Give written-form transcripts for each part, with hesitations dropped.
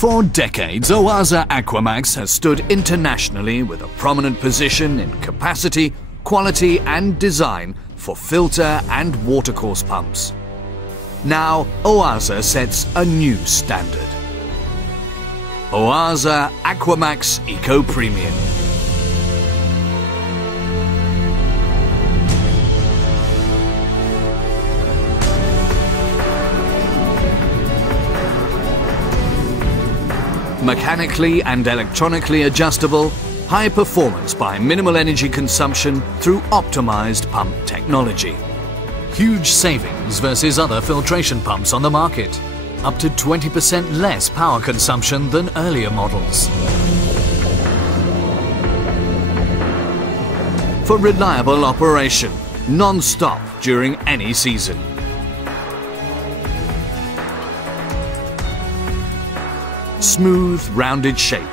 For decades, Oase Aquamax has stood internationally with a prominent position in capacity, quality and design for filter and watercourse pumps. Now, Oase sets a new standard. Oase Aquamax Eco Premium. Mechanically and electronically adjustable, high performance by minimal energy consumption through optimized pump technology. Huge savings versus other filtration pumps on the market. Up to 20% less power consumption than earlier models. For reliable operation, non-stop during any season. Smooth, rounded shape.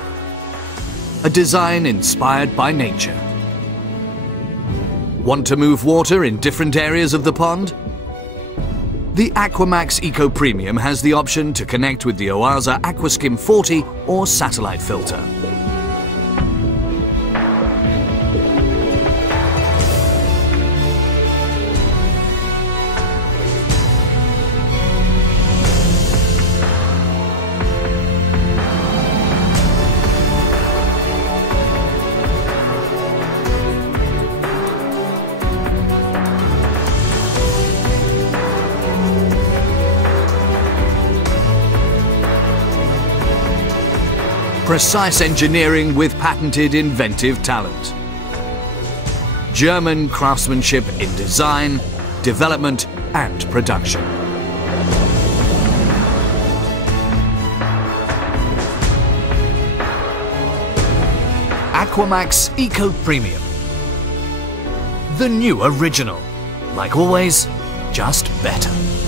A design inspired by nature. Want to move water in different areas of the pond? The Aquamax Eco Premium has the option to connect with the Oase Aquaskim 40 or satellite filter. Precise engineering with patented inventive talent. German craftsmanship in design, development and production. Aquamax Eco Premium. The new original. Like always, just better.